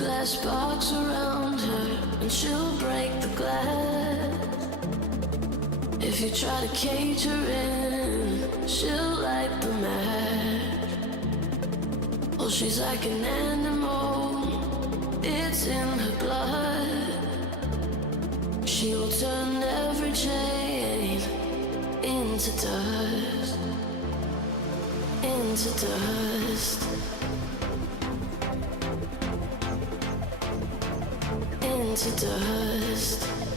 glass box around her and she'll break the glass. If you try to cage her in, she'll light the match. Oh, she's like an animal, it's in her blood. She will turn every chain into dust, into dust, into dust.